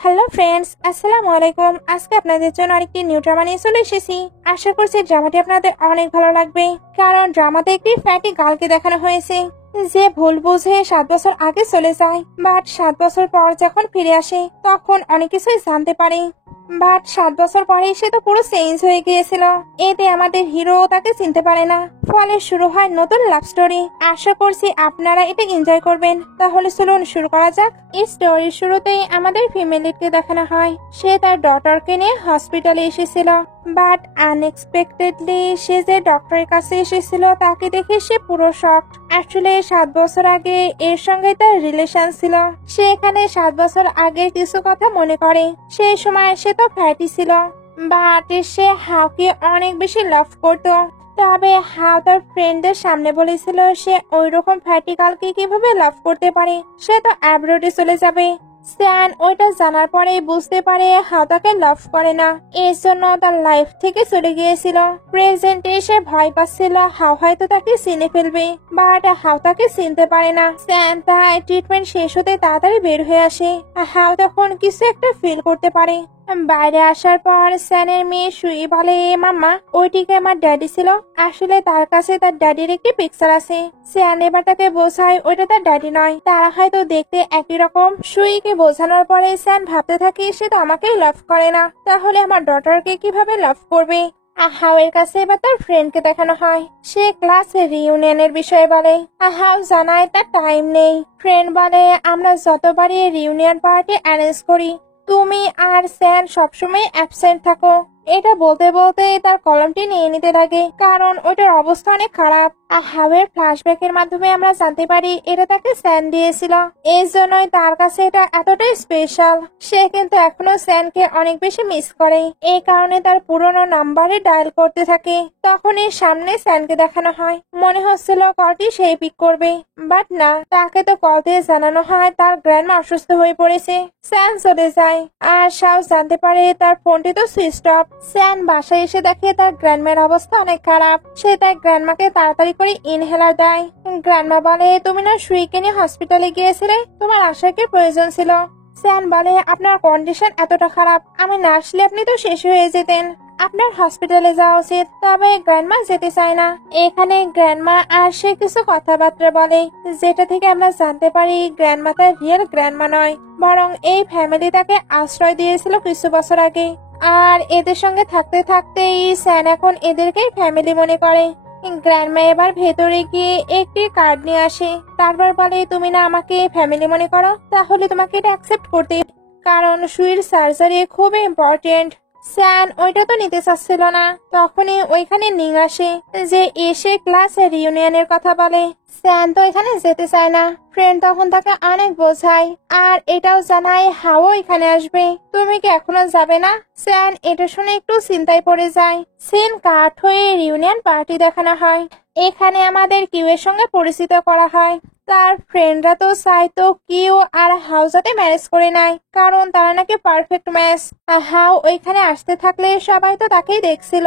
Hello friends, আসসালামু আলাইকুম। আজকে আপনাদের জন্য আরেকটি নিউ ড্রামা নিয়ে চলে এসেছি। আশা করছি ড্রামাটি আপনাদের অনেক ভালো লাগবে, কারণ ড্রামাতে একটি ফ্যাটি গার্লকে দেখানো হয়েছে যে ভুল বুঝে 7 বছর আগে চলে যায়, বাট 7 বছর পর যখন ফিরে আসে তখন অনেক কিছুই জানতে পারে। বাট 7 বছর পরে সে তো পুরো চেঞ্জ হয়ে গিয়েছিল। এতে আমাদের হিরো তাকে চিনতে পারে না, ফলে শুরু হয় নতুন লাভ স্টোরি। আশা করছি আপনারা এটা এনজয় করবেন। তাহলে চলুন শুরু করা যাক। এই স্টোরির শুরুতেই আমাদের ফ্যামিলিকে দেখানো হয় সে তার ডটারকে নিয়ে হসপিটালে এসেছিল, বাট আনএক্সপেক্টেডলি সে যে ডক্টরের কাছে এসেছিল তাকে দেখে সে পুরো শকড। আসলে 7 বছর আগে এর সঙ্গে তার রিলেশন ছিল। সে এখানে 7 বছর আগের কিছু কথা মনে করে। সেই সময় সে তো ফ্যাটি ছিল, বাট সে হাউকে অনেক বেশি লাভ করতো। তবে হাউ তার ফ্রেন্ডদের সামনে বলেছিল সে ওই রকম ফ্যাটি গার্লকে কিভাবে লাভ করতে পারে, সে তো অ্যাব্রোডে চলে যাবে। স্ট্যান ওইটা জানার পরে বুঝতে পারে হাউ তাকে লাভ করে না, এর জন্য তার লাইফ থেকে চলে গিয়েছিল। প্রেজেন্টে সে ভয় পাচ্ছিল হাউ হয়তো তাকে চিনে ফেলবে, বাট হাউ তাকে চিনতে পারে না। স্ট্যান তাই ট্রিটমেন্ট শেষ হতে তাড়াতাড়ি বের হয়ে আসে। হাউ তখন কিছু একটা ফিল করতে পারে। বাইরে আসার পর স্যানের মেয়ে সুই বলে, মাম্মা ওইটিকে আমার ড্যাডি ছিল। আসলে তার কাছে তার ড্যাডির একটি পিকচার আছে। স্যান এবার তাকে বোঝায় ওইটা তার ড্যাডি নয়, তারা হয়তো দেখতে একই রকম। সুইকে বোঝানোর পরে স্যান ভাবতে থাকে সে তো আমাকেই লাভ করে না, তাহলে আমার ডটারকে কিভাবে লাভ করবে। হাওয়ের কাছে এবার তার ফ্রেন্ডকে দেখানো হয়। সে ক্লাসে রিইউনিয়নের বিষয়ে বলে। হাও জানায় তার টাইম নেই। ফ্রেন্ড বলে, আমরা যতবারই রিইউনিয়ন পার্টি অ্যারেঞ্জ করি তুমি আর স্যান সবসময় অ্যাবসেন্ট থাকো। এটা বলতে বলতে তার কলমটি নিয়ে নিতে লাগে, কারণ ওটার অবস্থা অনেক খারাপ। আর হাওয়ের ফ্ল্যাশব্যাকের মাধ্যমে আমরা জানতে পারি এটা তাকে স্যান দিয়েছিল, এই জন্যই তার কাছে এটা এতটাই স্পেশাল। সে কিন্তু এখনো স্যানকে অনেক বেশি মিস করে, এই কারণে তার পুরনো নাম্বারে ডায়াল করতে থাকে। তখনই সামনে স্যানকে দেখানো হয়। মনে হচ্ছিল কলটি সেই পিক করবে, বাট না, তাকে তো কল দিয়ে জানানো হয় তার গ্র্যান্ডমা অসুস্থ হয়ে পড়েছে। স্যান চলে যায় আর সাউ জানতে পারে তার ফোনটি তো সুইচ অফ। স্যান বাসায় এসে দেখে তার গ্র্যান্ডমার অবস্থা অনেক খারাপ। সে তার গ্র্যান্ডমাকে তাড়াতাড়ি করে ইনহেলার দেয়। গ্র্যান্ডমা বলে, তুমি না সুইকে নিয়ে হসপিটালে গিয়েছিলে, তোমার আসার কি প্রয়োজন ছিল? স্যান বলে, আপনার কন্ডিশন এতটা খারাপ, আমি না আসলে আপনি তো শেষ হয়ে যেতেন, আপনার হসপিটালে যাওয়া উচিত। তবে গ্র্যান্ডমা যেতে চায় না। এখানে গ্র্যান্ডমা আর সে কিছু কথাবার্তা বলে, যেটা থেকে আমরা জানতে পারি গ্র্যান্ডমা তার রিয়েল গ্র্যান্ডমা নয়, বরং এই ফ্যামিলি তাকে আশ্রয় দিয়েছিল কিছু বছর আগে। আর এদের সঙ্গে থাকতে থাকতেই স্যান এখন এদেরকেই ফ্যামিলি মনে করে। গ্র্যান্ডমা এবার ভেতরে গিয়ে একটি কার্ড নিয়ে আসে। তারপর বলে, তুমি না আমাকে ফ্যামিলি মনে করো, তাহলে তোমাকে এটা অ্যাকসেপ্ট করতে, কারণ সুইর সার্জারি খুব ইম্পর্টেন্ট। স্যান ওইটা তো নিতে চাচ্ছিল না। তখনই ওইখানে নিং আসে, যে এসে ক্লাসে রিউনিয়নের কথা বলে। স্যান তো এখানে যেতে চায় না। ফ্রেন্ড তখন তাকে অনেক বোঝায় আর এটাও জানায় হাও এখানে আসবে, তুমি কি এখনো যাবে না? স্যান এটা শুনে একটু চিন্তায় পড়ে যায়। সিন কাট হয়ে রিউনিয়ন পার্টি দেখানো হয়। এখানে আমাদের কিউ এর সঙ্গে পরিচিত করা হয়। তার ফ্রেন্ডরা তো চাইতো কিউ আর হাউ যাতে ম্যারেজ করে নেয়, কারণ তারা নাকি পারফেক্ট ম্যাচ। হাউ ওইখানে আসতে থাকলে সবাই তো তাকেই দেখছিল,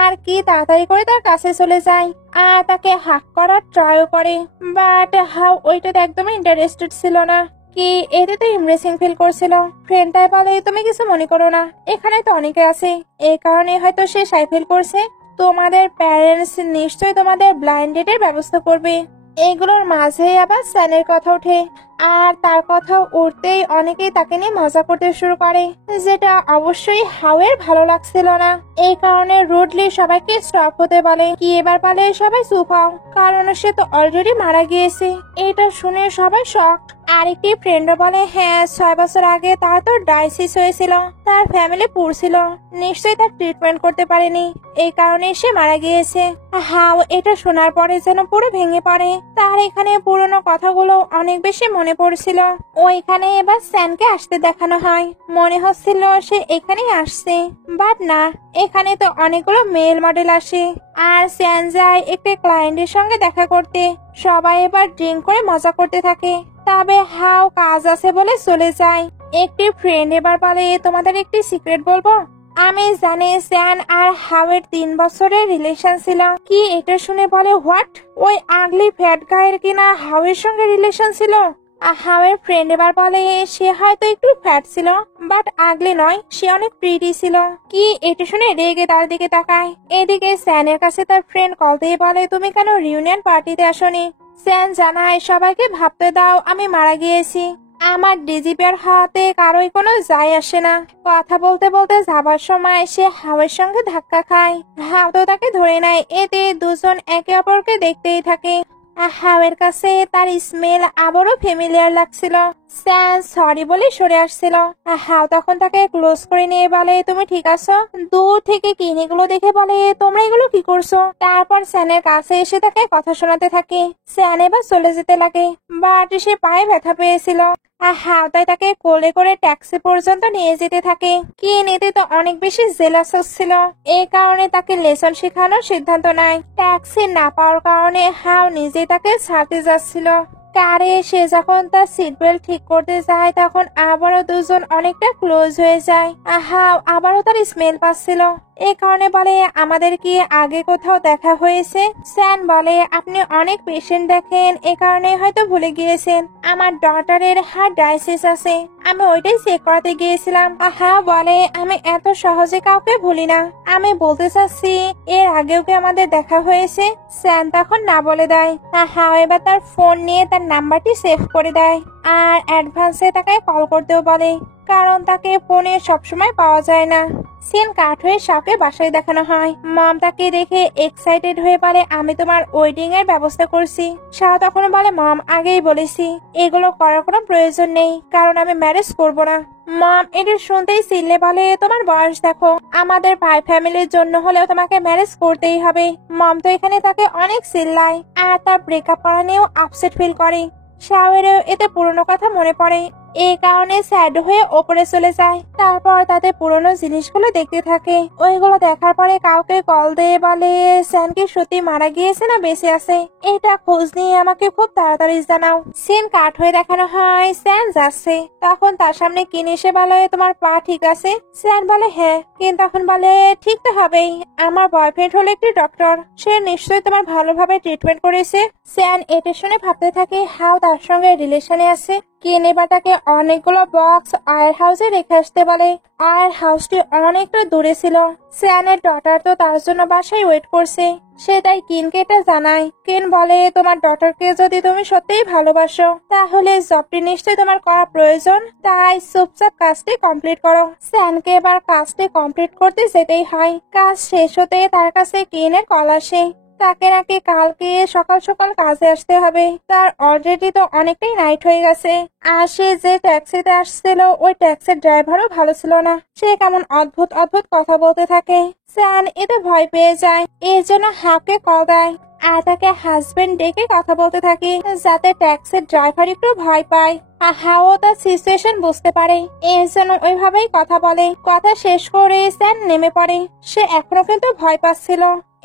আর কি তাড়াতাড়ি করে তার কাছে চলে যায় আর তাকে হাক করার ট্রাইও করে। বাট হাউ ওইটাতে একদমই ইন্টারেস্টেড ছিল না, কি এতে তো ইমপ্রেসিং ফিল করছিল। ফ্রেন্ডটাই বলে, তুমি কিছু মনে করো না, এখানে তো অনেকে আছে, এই কারণে হয়তো সে সাই ফিল করছে। তোমাদের প্যারেন্টস নিশ্চয়ই তোমাদের ব্লাইন্ড ডেটের ব্যবস্থা করবে। এইগুলোর মাঝে আবার স্যানের কথা ওঠে, আর তার কথা উঠতেই অনেকেই তাকে নিয়ে মজা করতে শুরু করে, যেটা অবশ্যই হাওয়ের ভালো লাগছিল না। এই কারণে রুডলি সবাইকে স্টপ হতে বলে। কি এবার বলে, সবাই চুপ হও, কারণ সে তো অলরেডি মারা গিয়েছে। এটা শুনে সবাই শক। আরেকটি ফ্রেন্ডও বলে, হ্যাঁ 6 বছর আগে তার তো ডায়ালিসিস হয়েছিল, তার ফ্যামিলি পুর ছিল, নিশ্চয়ই তার ট্রিটমেন্ট করতে পারেনি, এই কারণে সে মারা গিয়েছে। হাও এটা শোনার পরে যেন পুরো ভেঙে পড়ে। তার এখানে পুরনো কথাগুলো অনেক বেশি মনে পড়ছিল। ওইখানে এবার স্যানকে আসতে দেখানো হয়। মনে হচ্ছিল সে এখানেই আসছে, বাট না, এখানে তো অনেকগুলো মেল মডেল আসে। আর স্যান যায় একটা ক্লায়েন্টের সঙ্গে দেখা করতে। সবাই এবার ড্রিঙ্ক করে মজা করতে থাকে। তবে হাও কাজ আছে বলে চলে যায়। একটি ফ্রেন্ড এবার বলে, তোমাদের একটি সিক্রেট বলবো, আমি জানি স্যান আর হাওয়ের 3 বছরের রিলেশন ছিল। কি এটা শুনে বলে, হোয়াট? ওই আগলি ফ্যাট গায়ের কিনা হাওয়ের সঙ্গে রিলেশন ছিল? হাওয়ের ফ্রেন্ড এবার বলে সে হয়তো একটু ফ্যাট ছিল, বাট আগলে নয়, সে অনেক প্রিটি ছিল। কি এটা শুনে রেগে তার দিকে তাকায়। এদিকে স্যানের কাছে তার ফ্রেন্ড কল দিয়ে বলে তুমি কেন রিউনিয়ন পার্টিতে আসনি। স্যান জানায় সবাইকে ভাবতে দাও আমি মারা গিয়েছি, আমার ডিজিপির হাতে কারোই কোনো যায় আসে না। কথা বলতে বলতে যাবার সময় সে হাওয়ের সঙ্গে ধাক্কা খায়। হাও তো তাকে ধরে নেয়। এতে দুজন একে অপরকে দেখতেই থাকে। হাওয়ের কাছে তার স্মেল আবারও ফ্যামিলিয়ার লাগছিল। স্যান সরি বলে সরে আসছিল। হাও তখন তাকে ক্লোজ করে নিয়ে বলে তুমি ঠিক আছো। দূর থেকে কিনেগুলো দেখে বলে তোমরা এগুলো কি করছো। তারপর স্যানের কাছে এসে তাকে কথা শোনাতে থাকে। স্যান এবার চলে যেতে লাগে, বাট সে পায়ে ব্যথা পেয়েছিল। হাও তাই তাকে কোলে করে ট্যাক্সি পর্যন্ত নিয়ে যেতে থাকে। কি নিতে তো অনেক বেশি জেলাস হচ্ছিল, এই কারণে তাকে লেসন শেখানোর সিদ্ধান্ত নেয়। ট্যাক্সি না পাওয়ার কারণে হাও নিজে তাকে ছাড়তে যাচ্ছিল। কারে সে যখন তার সিট বেল্ট ঠিক করতে যায় তখন আবারও দুজন অনেকটা ক্লোজ হয়ে যায়। হাও আবারও তার স্মেল পাচ্ছিল। এই কারণে বলে আমাদের কি আগে কোথাও দেখা হয়েছে। স্যান বলে আপনি অনেক পেশেন্ট দেখেন, এ কারণে হয়তো ভুলে গিয়েছেন। আমার ডটারের হার্ট ডায়ালিসিস আছে, আমি ওইটাই চেক করাতে গিয়েছিলাম। হাও বলে আমি এত সহজে কাউকে ভুলি না। আমি বলতে চাচ্ছি এর আগেও কি আমাদের দেখা হয়েছে। স্যান তখন না বলে দেয়। হাও এবার তার ফোন নিয়ে তার নাম্বারটি সেভ করে দেয় আর অ্যাডভান্সে তাকে কল করতেও বলে, কারণ তাকে ফোনে সবসময় পাওয়া যায় না। সিন কাট হয়ে শাওকে বাসায় দেখানো হয়। মম তাকে দেখে এক্সাইটেড হয়ে বলে আমি তোমার ওয়েডিং এর ব্যবস্থা করছি। শাও তখন বলে মম আগেই বলেছি এগুলো করার কোনো প্রয়োজন নেই, কারণ আমি ম্যারেজ করব না। মম এটা শুনতেই সিল্লে বলে তোমার বয়স দেখো, আমাদের ভাই ফ্যামিলির জন্য হলেও তোমাকে ম্যারেজ করতেই হবে। মম তো এখানে তাকে অনেক চিল্লায় আর তার ব্রেকআপ করা নিয়েও আপসেট ফিল করে। শাওয়েরও এতে পুরনো কথা মনে পড়ে, এই কারণে স্যাড হয়ে ওপরে চলে যায়। তারপর তাতে পুরনো জিনিসগুলো দেখতে থাকে। ওইগুলো দেখার পরে কাউকে কল দিয়ে বলে স্যান কি সত্যি মারা গিয়েছে না বেঁচে আছে, এটা খোঁজ নিয়ে আমাকে খুব তাড়াতাড়ি জানাও। সিন কাট হয়ে দেখানো হয় স্যান যাচ্ছে। তখন তার সামনে কিন এসে বলে তোমার পা ঠিক আছে। স্যান বলে হ্যাঁ, কিন তখন বলে ঠিক তো হবেই, আমার বয়ফ্রেন্ড হলো একটি ডক্টর, সে নিশ্চয়ই তোমার ভালোভাবে ট্রিটমেন্ট করেছে। স্যান এটা শুনে ভাবতে থাকে হাও তার সঙ্গে রিলেশনে আছে। কিন এবার তাকে অনেকগুলো বক্স আয়ার হাউসে রেখে আসতে বলে। আয়ার হাউসটি অনেকটা দূরে ছিল। স্যানের ডটার তো তার জন্য বাসায় ওয়েট করছে। সে তাই কিনকে এটা জানায়। কিন বলে তোমার ডটারকে যদি তুমি সত্যিই ভালোবাসো তাহলে জবটি নিশ্চয়ই তোমার করা প্রয়োজন, তাই চুপচাপ কাজটি কমপ্লিট করো। স্যানকে এবার কাজটি কমপ্লিট করতে যেতেই হয়। কাজ শেষ হতে তার কাছে কিনের কল আসে। তাকে নাকি কালকে সকাল সকাল কাজে আসতে হবে। তার অলরেডি তো অনেকটাই নাইট হয়ে গেছে। আর সে যে ট্যাক্সিতে আসছিল ওই ট্যাক্সির ড্রাইভারও ভালো ছিল না। সে কেমন অদ্ভুত অদ্ভুত কথা বলতে থাকে। স্যান এতে ভয় পেয়ে যায়, এর জন্য হাওকে কল দেয় আর তাকে হাজবেন্ড ডেকে কথা বলতে থাকে যাতে ট্যাক্সির ড্রাইভার একটু ভয় পায়। হাও তার সিচুয়েশন বুঝতে পারে, এর জন্য ওইভাবেই কথা বলে। কথা শেষ করে স্যান নেমে পড়ে। সে এখনো কিন্তু ভয় পাচ্ছিল।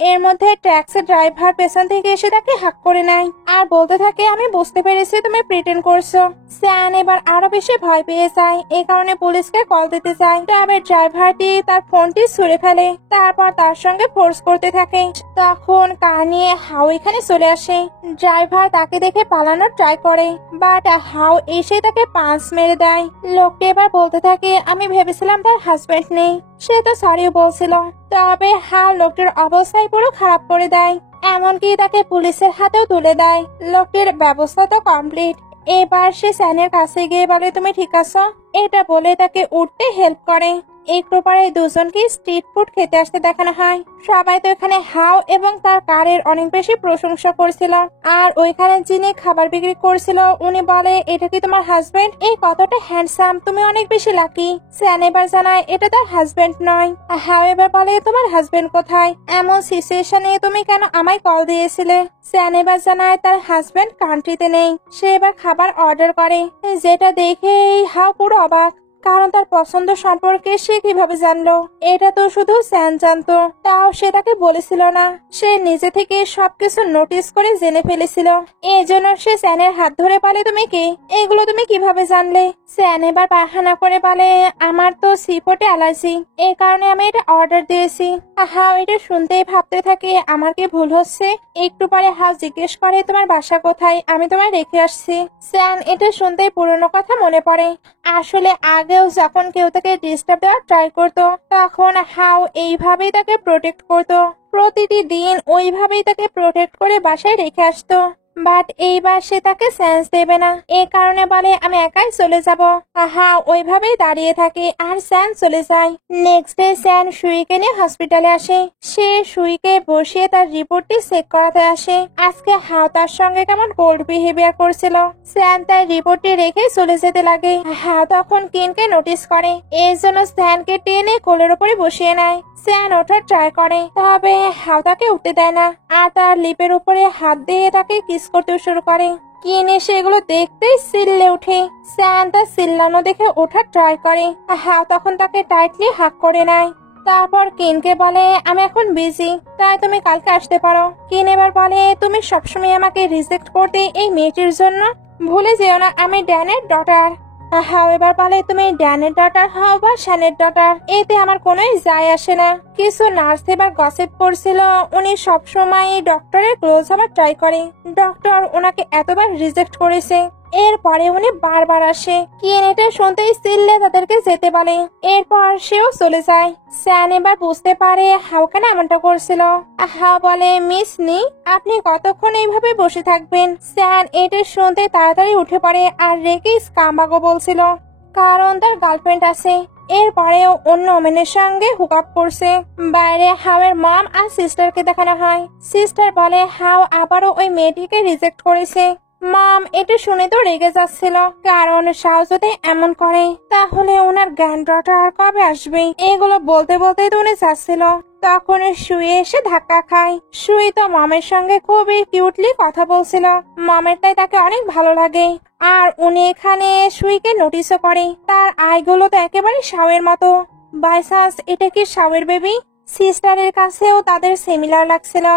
এর মধ্যে ট্যাক্সি ড্রাইভার পেছন থেকে এসে তাকে হাক করে নেয় আর বলতে থাকে আমি বুঝতে পেরেছি তুমি প্রিটেন্ড করছো। স্যান এবার আরো বেশি ভয় পেয়ে যায়। এই কারণে পুলিশকে কল দিতে যায়। ক্যাবের ড্রাইভারটি তার ফোনটি ছুঁড়ে ফেলে, তারপর তার সঙ্গে ফোর্স করতে থাকে। তখন কার নিয়ে হাও এখানে চলে আসে। ড্রাইভার তাকে দেখে পালানোর ট্রাই করে, বাট হাও এসে তাকে পাঁচ মেরে দেয়। লোকটি এবার বলতে থাকে আমি ভেবেছিলাম তার হাজবেন্ড নেই, সে তো সরিও বলছিল। তবে হাও লোকটির অবস্থায় পুরো খারাপ করে দেয়, এমনকি তাকে পুলিশের হাতেও তুলে দেয়। লোকটির ব্যবস্থা তো কমপ্লিট। এবার সে স্যানের কাছে গিয়ে বলে তুমি ঠিক আছো, এটা বলে তাকে উঠতে হেল্প করে। একটু পরে দুজনকে স্ট্রিট ফুড খেতে আসতে দেখানো হয়। সবাই তো এখানে হাও এবং তার কারের অনেক বেশি প্রশংসা করছিল। আর ওইখানে যিনি খাবার বিক্রি করছিল উনি বলে এটা কি তোমার হাজবেন্ড, এই কতটা হ্যান্ডসাম, তুমি অনেক বেশি লাকি। স্যান এবার জানায় এটা তার হাজবেন্ড নয়। হাও এবার বলে তোমার হাজবেন্ড কোথায়, এমন সিচুয়েশনে তুমি কেন আমায় কল দিয়েছিলে। স্যান এবার জানায় তার হাজবেন্ড কান্ট্রিতে নেই। সে এবার খাবার অর্ডার করে, যেটা দেখে হাও পুরো অবাক, কারণ তার পছন্দ সম্পর্কে সে কিভাবে জানলো? এটা তো শুধু স্যান জানতো, তাও সে তাকে বলেছিল না। সে নিজে থেকে সবকিছু নোটিস করে জেনে ফেলেছিল। এই জন্য সে স্যানের হাত ধরে বলে, তুমি কে? এগুলো তুমি কিভাবে জানলে? স্যান এবার বাহানা করে বলে, আমার তো সিপোর্টে অ্যালার্জি, এই কারণে আমি এটা অর্ডার দিয়েছি। হাও এটা শুনতেই ভাবতে থাকে আমার কি ভুল হচ্ছে। একটু পরে হাও জিজ্ঞেস করে, তোমার বাসা কোথায়? আমি তোমায় রেখে আসছি। স্যান এটা শুনতেই পুরনো কথা মনে পড়ে। আসলে আগেও যখন কেউ তাকে ডিস্টার্ব দেওয়ার ট্রাই করতো, তখন হাও এইভাবেই তাকে প্রোটেক্ট করতো। প্রতিটি দিন ওইভাবেই তাকে প্রোটেক্ট করে বাসায় রেখে আসতো। বাট এইবার সে তাকে সেন্স দেবে না, এই কারণে বলে আমি একাই চলে যাব। হাও ওইভাবেই দাঁড়িয়ে থাকে আর স্যান চলে যায়। নেক্সট ডে স্যান সুইকে নিয়ে হসপিটালে আসে। সে সুইকে বসিয়ে তার রিপোর্টটি চেক করাতে আসে। আজকে হাও তার সঙ্গে কেমন কোল্ড বিহেভিয়ার করছিল। স্যান তার রিপোর্টটি রেখে চলে যেতে লাগে। হাও তখন কিনকে নোটিস করে, এই জন্য স্যানকে টেনে কোলের উপরে বসিয়ে নেয়। স্যান ওঠার ট্রাই করে, তবে হাও তাকে উঠতে দেয় না আর তার লিপের উপরে হাত দিয়ে তাকে কিস করতে শুরু করে। কিন এসে এগুলো দেখতেই চিল্লে ওঠে। স্যান তার চিল্লানো দেখে ওঠার ট্রাই করে। হাও তখন তাকে টাইটলি হাক করে নেয়। তারপর কিনকে বলে, আমি এখন বিজি, তাই তুমি কালকে আসতে পারো। কিন এবার বলে, তুমি সবসময় আমাকে রিজেক্ট করতে এই মেয়েটির জন্য। ভুলে যেও না আমি ড্যানের ডটার। হাও এবার বলে, তুমি ড্যানের ডটার হও বা শ্যানের ডটার, এতে আমার কোনোই যায় আসে না। কিছু নার্স এবার গসিপ করছিল উনি সবসময় ডক্টরের ক্লোজ হবার ট্রাই করে। ডক্টর ওনাকে এতবার রিজেক্ট করেছে, এরপরে উনি বারবার আসে। কিন এটা শুনতেই চিল্লে তাদেরকে যেতে বলে। এরপর সেও চলে যায়। স্যান এবার বুঝতে পারে হাও কেন এমনটা করছিল। হাও বলে, মিস নি, আপনি কতক্ষণ এইভাবে বসে থাকবেন? স্যান এটা শুনতে তাড়াতাড়ি উঠে পড়ে আর রেগে স্কামাগো বলছিল, কারণ তার গার্লফ্রেন্ড আছে। এরপরেও অন্য ওমেনের সঙ্গে হুক আপ করছে। বাইরে হাওয়ের মম আর সিস্টারকে দেখানো হয়। সিস্টার বলে হাও আবারও ওই মেয়েটিকে রিজেক্ট করেছে। মম এটা শুনে তো রেগে যাচ্ছিল, কারণ শাও যদি এমন করে তাহলে ওনার গ্র্যান্ডডটার কবে আসবে? এগুলো বলতে বলতে তো উনি যাচ্ছিল, তখন শুয়ে এসে ধাক্কা খায়। শুই তো মমের সঙ্গে খুবই কিউটলি কথা বলছিল। মমের তাই তাকে অনেক ভালো লাগে। আর উনি এখানে শুইকে নোটিসও করে। তার আইগুলো তো একেবারে শাওয়ের মতো। বাই চান্স এটা কি শাওয়ের বেবি? সিস্টারের কাছেও তাদের সিমিলার লাগছিল,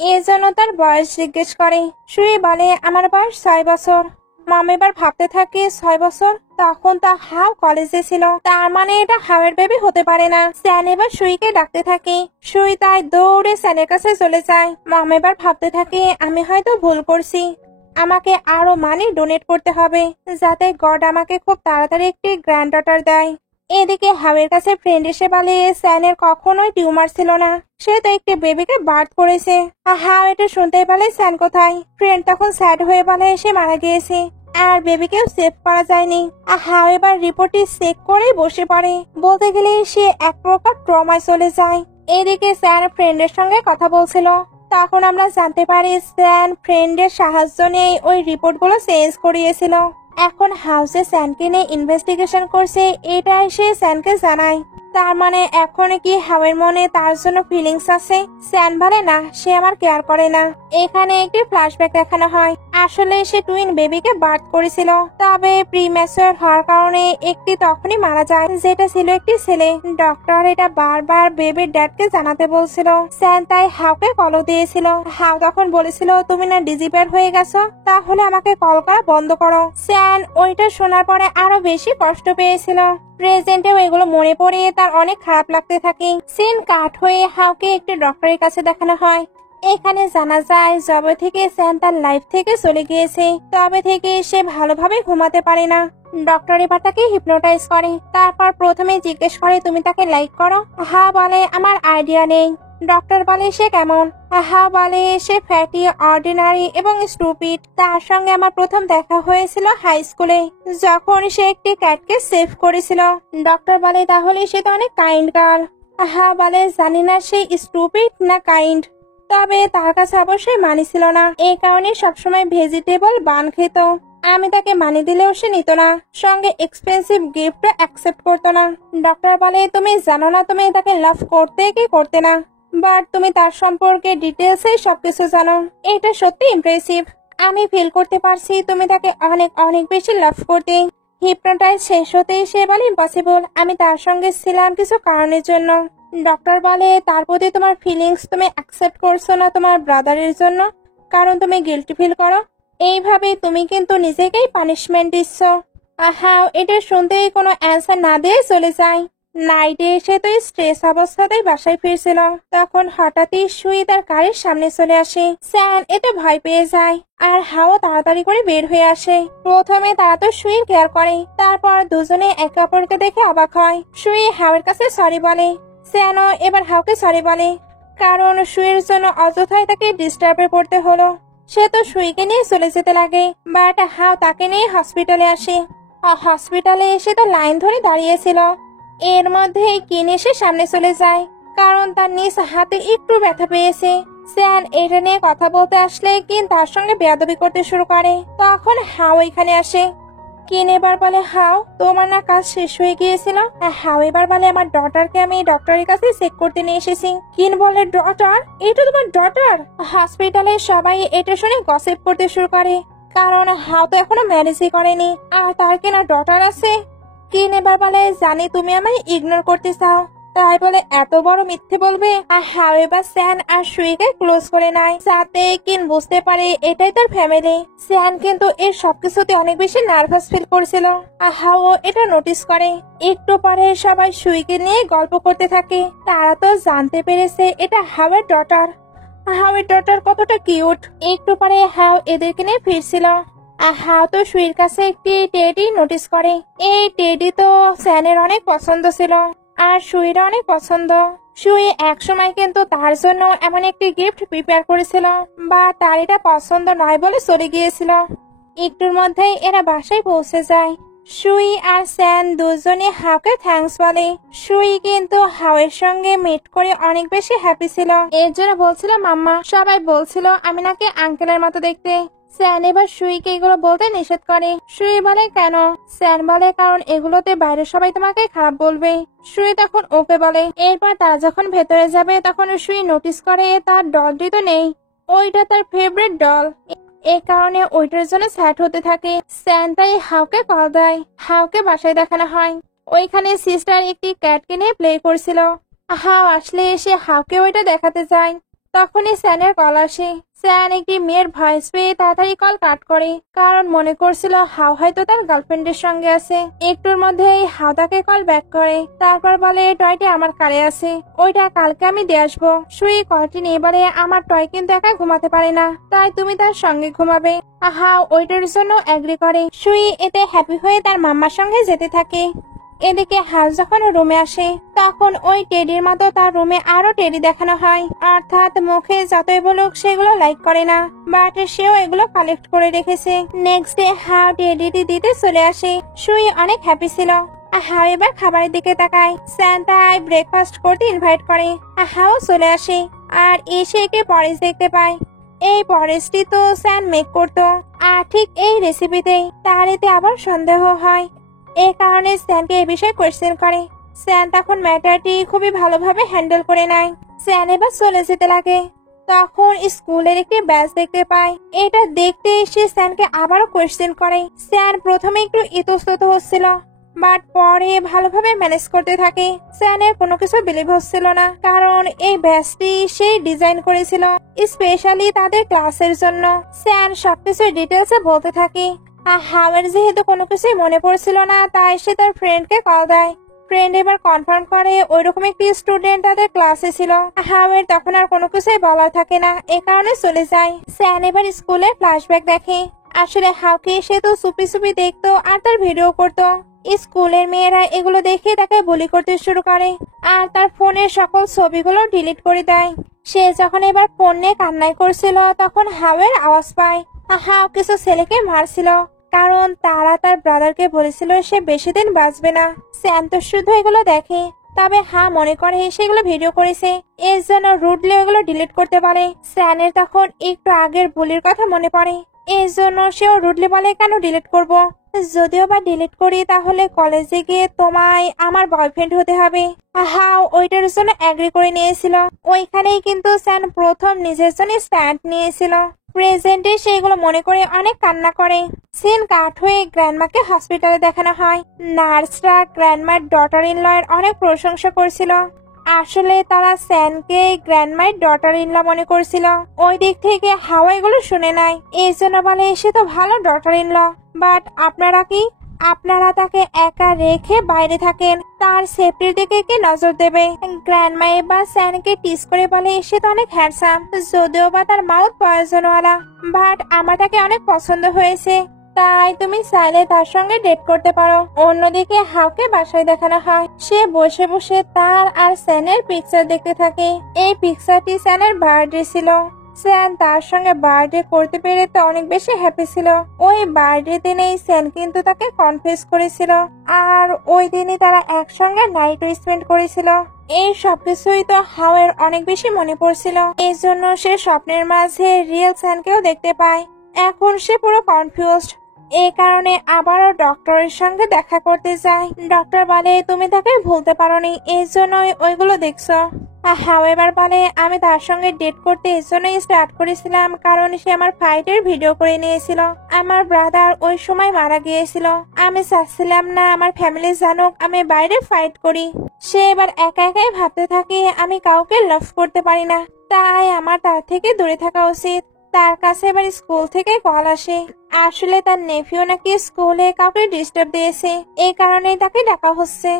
এজন্য তার বয়স জিজ্ঞেস করে। শুই বলে, আমার বয়স 6 বছর। মম এবার ভাবতে থাকে 6 বছর, তখন তা হাও কলেজে ছিল, তার মানে এটা হাওয়ের বেবি হতে পারে না। স্যান এবার সুইকে ডাকতে থাকে। সুই তাই দৌড়ে স্যানের কাছে চলে যায়। মম এবার ভাবতে থাকে আমি হয়তো ভুল করছি, আমাকে আরো মানি ডোনেট করতে হবে, যাতে গড আমাকে খুব তাড়াতাড়ি একটি গ্র্যান্ড ডটার দেয়। এদিকে হাওয়ের কাছে ফ্রেন্ড এসে বলে স্যানের কখনোই টিউমার ছিল না, সে তো একটি বেবিকে বার্থ করেছে। হাও এটা শুনতেই বলে স্যান কোথায়? ফ্রেন্ড তখন স্যাড হয়ে বলে সে মারা গিয়েছে আর বেবিকেও সেভ করা যায়নি। হাও এবার রিপোর্টটি চেক করে বসে পড়ে। বলতে গেলে সে এক প্রকার ট্রমায় চলে যায়। এদিকে স্যান ফ্রেন্ডের সঙ্গে কথা বলছিল, তখন আমরা জানতে পারি স্যান ফ্রেন্ডের সাহায্য নিয়ে ওই রিপোর্টগুলো চেঞ্জ করিয়েছিল। এখন হাউসে স্যানকে নিয়ে ইনভেস্টিগেশন করছে, এটা সে স্যানকে জানায়। তার মানে এখন কি হাওয়ের মনে তার জন্য ফিলিংস আছে? স্যান বলে না, সে আমার কেয়ার করে না। এখানে একটি ফ্ল্যাশব্যাক দেখানো হয়। আসলে সে টুইন বেবিকে বার্থ করেছিল, তবে প্রিম্যাচিওর হওয়ার কারণে একটি তখনই মারা যায়, যেটা ছিল একটি ছেলে। ডক্টর এটা বারবার বেবির ড্যাডকে জানাতে বলছিল। স্যান তাই হাওকে কলও দিয়েছিল। হাও তখন বলেছিল তুমি না ডিজিপ্যার হয়ে গেছো, তাহলে আমাকে কল করা বন্ধ করো। স্যান ওইটা শোনার পরে আরো বেশি কষ্ট পেয়েছিল। প্রেজেন্টেও এগুলো মনে পড়ে তার অনেক খারাপ লাগতে থাকে। সিন কাট হয়ে হাওকে একটি ডক্টরের কাছে দেখানো হয়। এখানে জানা যায় যবে থেকে স্যান তার লাইফ থেকে চলে গিয়েছে, তবে থেকে সে ভালোভাবে ঘুমাতে পারে না। ডক্টর এবার তাকে হিপনোটাইজ করে। তারপর প্রথমে জিজ্ঞেস করে তুমি তাকে লাইক করো? হা বলে আমার আইডিয়া নেই। ডক্টর বলে সে কেমন? হা বলে সে ফ্যাটি, অর্ডিনারি এবং স্টুপিড। তার সঙ্গে আমার প্রথম দেখা হয়েছিল হাই স্কুলে, যখন সে একটি ক্যাটকে সেভ করেছিল। ডক্টর বলে তাহলে সে তো অনেক কাইন্ড গার্ল। হা বলে জানি না সে স্টুপিড না কাইন্ড, তবে তার কাছে অবশ্যই মানি ছিল না, এই কারণে সবসময় ভেজিটেবল বান খেত। আমি তাকে মানি দিলেও সে নিত না, সঙ্গে এক্সপেন্সিভ গিফট অ্যাকসেপ্ট করতো না। ডক্টর বলে তুমি জানো না তুমি তাকে লাভ করতে কি করতে না, বাট তুমি তার সম্পর্কে ডিটেলসে সবকিছু জানো। এটা সত্যি ইমপ্রেসিভ। আমি ফিল করতে পারছি তুমি তাকে অনেক অনেক বেশি লাভ করতে। হিপনোটাইজ শেষ হতেই সে বলে ইম্পসিবল, আমি তার সঙ্গে ছিলাম কিছু কারণের জন্য। ডক্টর বলে তার প্রতি তোমার ফিলিংস তুমি অ্যাকসেপ্ট করছো না তোমার ব্রাদারের জন্য, কারণ তুমি গিল্টি ফিল করো। এইভাবে তুমি কিন্তু নিজেকেই পানিশমেন্ট দিচ্ছ। হ্যাঁ, এটা শুনতেই কোনো অ্যান্সার না দিয়ে চলে যায়। নাইটে সে তো স্ট্রেস অবস্থাতেই বাসায় ফিরছিল, তখন হঠাৎই সুই তার গাড়ির সামনে চলে আসে। স্যান এতে ভয় পেয়ে যায়, আর হাও তাড়াতাড়ি করে বের হয়ে আসে। প্রথমে তারা তো সুইর কেয়ার করে, তারপর দুজনে একে অপরকে দেখে অবাক হয়। সুই হাওয়ের কাছে সরি বলে, স্যানও এবার হাওকে সরি বলে, কারণ সুইয়ের জন্য অযথায় তাকে ডিস্টার্বে পড়তে হলো। সে তো সুইকে নিয়ে চলে যেতে লাগে, বাট হাও তাকে নিয়ে হসপিটালে আসে। হসপিটালে এসে তো লাইন ধরে দাঁড়িয়েছিল। এর মধ্যে কিন এসে সামনে চলে যায়, কারণ তার নিজ হাতে একটু ব্যথা পেয়েছে। স্যান এটা নিয়ে কথা বলতে আসলে কিন তার সঙ্গে বেয়াদবি করতে শুরু করে। তখন হাও এখানে আসে। কিন এবার বলে, হাও তোমার না কাজ শেষ হয়ে গিয়েছিল? হাও এবার বলে, আমার ডটারকে আমি ডক্টরের কাছে চেক করতে নিয়ে এসেছি। কিন বলে, ডটার? এটা তোমার ডটার? হসপিটালে সবাই এটা শুনে গসিপ করতে শুরু করে, কারণ হাও তো এখনো ম্যারেজই করেনি, আর তার কিনা ডটার আছে। কিন এবার বলে, জানি তুমি আমায় ইগনোর করতে চাও, তাই বলে এত বড় মিথ্যে বলবে? আর হাও এবার স্যান আর সুইকে ক্লোজ করে নেয়, যাতে কিন বুঝতে পারে এটাই তার ফ্যামিলি। স্যান কিন্তু এর সবকিছুতে অনেক বেশি নার্ভাস ফিল করছিল, আর হাও এটা নোটিস করে। একটু পরে সবাই সুইকে নিয়ে গল্প করতে থাকে। তারা তো জানতে পেরেছে এটা হাওয়ের ডটার। হাওয়ের ডটার কতটা কিউট। একটু পরে হাও এদেরকে নিয়ে ফিরছিল। হাও তো সুইর কাছে একটি টেডি নোটিস করে। এই টেডি তো স্যানের অনেক পছন্দ ছিল, আর সুইর অনেক পছন্দ। সুই একসময় কিন্তু তার জন্য এমন একটি গিফট প্রিপেয়ার করেছিল, বা তার এটা পছন্দ নয় বলে চলে গিয়েছিল। একটুর মধ্যেই এরা বাসায় পৌঁছে যায়। সুই আর স্যান দুজনে হাওকে থ্যাঙ্কস বলে। সুই কিন্তু হাওয়ের সঙ্গে মিট করে অনেক বেশি হ্যাপি ছিল। এর জন্য বলছিল মাম্মা, সবাই বলছিল আমি নাকি আঙ্কেলের মতো দেখতে। স্যান এবার সুইকে এগুলো বলতে নিষেধ করে। সুই বলে, কেন? স্যান বলে, কারণ এগুলোতে বাইরে সবাই তোমাকে খারাপ বলবে। সুই তখন ওকে বলে। এরপর তারা যখন ভেতরে যাবে তখন সুই নোটিস করে তার ডলটি তো নেই, ওইটা তার ফেভারিট ডল। এ কারণে ওইটার জন্য স্যাড হতে থাকে। স্যান তাই হাওকে কল দেয়। হাওকে বাসায় দেখানো হয়। ওইখানে সিস্টার একটি ক্যাটকে নিয়ে প্লে করছিল। হাও আসলে এসে হাওকে ওইটা দেখাতে যায়। তখনই স্যানের কল আসে। স্যান একটি মেয়ের ভয়েস পেয়ে তাড়াতাড়ি কল কাট করে, কারণ মনে করছিল হাও হয়তো তার গার্লফ্রেন্ডের সঙ্গে আছে। একটুর মধ্যেই হাও তাকে কল ব্যাক করে, তারপর বলে টয়টি আমার কারে আছে, ওইটা কালকে আমি দিয়ে আসবো। সুই কলটি নিয়ে বলে, আমার টয় কিন্তু একা ঘুমাতে পারে না, তাই তুমি তার সঙ্গে ঘুমাবে। হাও ওইটার জন্য এগ্রি করে। সুই এতে হ্যাপি হয়ে তার মাম্মার সঙ্গে যেতে থাকে। এদিকে হাল যখন রুমে আসে, তখন ওই টেডির মতো তার রুমে আরো টেডি দেখানো হয়। অর্থাৎ মুখে যতই বলুক সেগুলো লাইক করে না, বাট সেও এগুলো কালেক্ট করে রেখেছে। নেক্সট ডে হাও টেডিটি দিতে চলে আসে। সুই অনেক হ্যাপি ছিল। হাও এবার খাবারের দিকে তাকায়। স্যান তাই ব্রেকফাস্ট করতে ইনভাইট করে। হাও চলে আসে, আর এসে একটি পরেশ দেখতে পায়। এই পরেশটি তো স্যান মেক করতো, আর ঠিক এই রেসিপিতেই তার এতে আবার সন্দেহ হয়। এই কারণে স্যানকে এই বিষয়ে কোয়েশ্চেন করে। স্যান তখন ম্যাটারটি খুবই ভালোভাবে হ্যান্ডেল করে নেয়। স্যান এবার চলে যেতে লাগে। তখন স্কুলের একটি ব্যাচ দেখতে পায়। এটা দেখতে এসে স্যানকে আবারও কোয়েশ্চেন করে। স্যান প্রথমে একটু ইতস্তত হচ্ছিল, বাট পরে ভালোভাবে ম্যানেজ করতে থাকে। স্যানের কোনো কিছু বিলিভ হচ্ছিল না, কারণ এই ব্যাচটি সেই ডিজাইন করেছিল স্পেশালি তাদের ক্লাসের জন্য। স্যান সবকিছু ডিটেলসে বলতে থাকে। হাওয়ের যেহেতু কোনো কিছুই মনে পড়ছিল না, তাই সে তার ফ্রেন্ডকে কল দেয়। ফ্রেন্ড এবার কনফার্ম করে ওইরকম একটি স্টুডেন্ট তাদের ক্লাসে ছিল। হাওয়ের তখন আর কোনো কিছুই বলার থাকে না, এ কারণে চলে যায়। স্যান এবার স্কুলে ফ্ল্যাশব্যাক দেখে। আসলে হাওকে সে তো চুপি চুপি দেখতো আর তার ভিডিও করতো। স্কুলের মেয়েরা এগুলো দেখে তাকে বুলি করতে শুরু করে, আর তার ফোনের সকল ছবিগুলো ডিলিট করে দেয়। সে যখন এবার ফোন নিয়ে কান্নাই করছিল, তখন হাওয়ের আওয়াজ পায়। হাও কিছু ছেলেকে মারছিল, কারণ তারা তার ব্রাদারকে বলেছিল সে বেশি দিন বাঁচবে না। স্যাম তো শুধু এগুলো দেখে, তবে মনে করে সেগুলো ভিডিও করেছে, এর জন্য রুডলি ওগুলো ডিলিট করতে পারে। স্যানের তখন একটু আগের বুলির কথা মনে পড়ে, এর জন্য সেও রুডলি বলে কেন ডিলিট করব, যদিও বা ডিলিট করি তাহলে কলেজে গিয়ে তোমায় আমার বয়ফ্রেন্ড হতে হবে। হাও ওইটার জন্য এগ্রি করে নিয়েছিল। ওইখানেই কিন্তু স্যান প্রথম নিজের জন্য স্ট্যান্ড নিয়েছিল। প্রেজেন্টে সেগুলো মনে করে অনেক কান্না করে। সিন কাট হয়ে গ্র্যান্ডমাকে হসপিটালে দেখানো হয়। নার্সরা গ্র্যান্ডমার ডটার ইন ল এর অনেক প্রশংসা করছিল। আসলে তারা স্যানকে গ্র্যান্ডমার ডটার ইন ল মনে করছিল। ওই দিক থেকে হাওয়া এগুলো শুনে নাই, এই জন্য বলে সে তো ভালো ডটার ইন ল, বাট আপনারা কি, আপনারা তাকে একা রেখে বাইরে থাকেন, তার সেফটির দিকে কি নজর দেবে? গ্র্যান্ডমা এবার স্যানকে টিস করে বলে সে তো অনেক হ্যান্ডসাম, যদিও বা তার মাউথ পয়জনওয়ালা, বাট আমার তাকে অনেক পছন্দ হয়েছে, তাই তুমি চাইলে তার সঙ্গে ডেট করতে পারো। অন্যদিকে হাউকে বাসায় দেখানো হয়। সে বসে বসে তার আর স্যানের পিকচার দেখতে থাকে। এই পিকচারটি স্যানের বার্থডে ছিল। স্যান তার সঙ্গে বার্থডে করতে পেরে তো অনেক বেশি হ্যাপি ছিল। ওই বার্থডে দিনেই স্যান কিন্তু তাকে কনফেস করেছিল, আর ওই দিনই তারা একসঙ্গে নাইট স্পেন্ড করেছিল। এই সবকিছুই তো হাওয়ের অনেক বেশি মনে পড়ছিল। এই জন্য সে স্বপ্নের মাঝে রিয়েল স্যানকেও দেখতে পায়। এখন সে পুরো কনফিউজড। এই কারণে আবারও ডক্টরের সঙ্গে দেখা করতে যায়। ডক্টর বলে তুমি তাকে ভুলতে পারোনি, এই জন্যই ওইগুলো দেখছো। হাওয়েভার বলে আমি তার সঙ্গে ডেট করতে এই জন্যই স্টার্ট করেছিলাম, কারণ সে আমার ফাইটের ভিডিও করে নিয়েছিল। আমার ব্রাদার ওই সময় মারা গিয়েছিল। আমি চাচ্ছিলাম না আমার ফ্যামিলি জানুক আমি বাইরে ফাইট করি। সে এবার একা একাই ভাবতে থাকে আমি কাউকে লাভ করতে পারি না, তাই আমার তার থেকে দূরে থাকা উচিত। তার কাছে এবার স্কুল থেকে কল আসে। আসলে তার নেফিউ নাকি স্কুলে কাউকে ডিস্টার্ব দিয়েছে, এই কারণেই তাকে ডাকা হচ্ছে।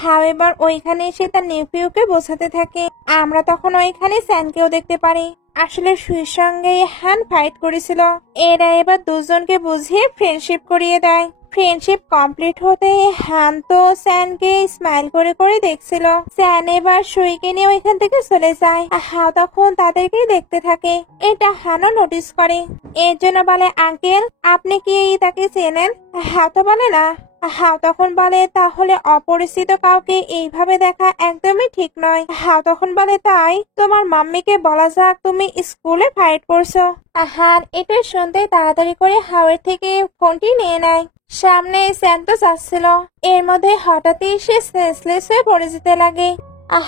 হাওয়েভার ওইখানে এসে তার নেফিউকে বোঝাতে থাকে। আমরা তখন ওইখানে স্যানকেও দেখতে পারি। আসলে সুইর সঙ্গে হান ফাইট করেছিল। এরা এবার দুজনকে বুঝিয়ে ফ্রেন্ডশিপ করিয়ে দেয়। ফ্রেন্ডশিপ কমপ্লিট হতে হান তো স্যানকে স্মাইল করে করে দেখছিল। স্যান এবার সুইকে নিয়ে ওইখান থেকে চলে যায়। হাও তখন তাদেরকেই দেখতে থাকে। এটা হানও নোটিস করে। এর জন্য বলে আঙ্কেল আপনি কি তাকে চেনেন? হাও তো বলে না। হাও তখন বলে তাহলে অপরিচিত কাউকে এইভাবে দেখা একদমই ঠিক নয়। হাও তখন বলে তাই তোমার মাম্মিকে বলা যাক তুমি স্কুলে ফাইট করছো। হান এটা শুনতে তাড়াতাড়ি করে হাওয়ের থেকে ফোনটি নিয়ে নেয়। সামনে স্যান তো যাচ্ছিল, এর মধ্যে হঠাৎই সে সেন্সলেস হয়ে পড়ে যেতে লাগে।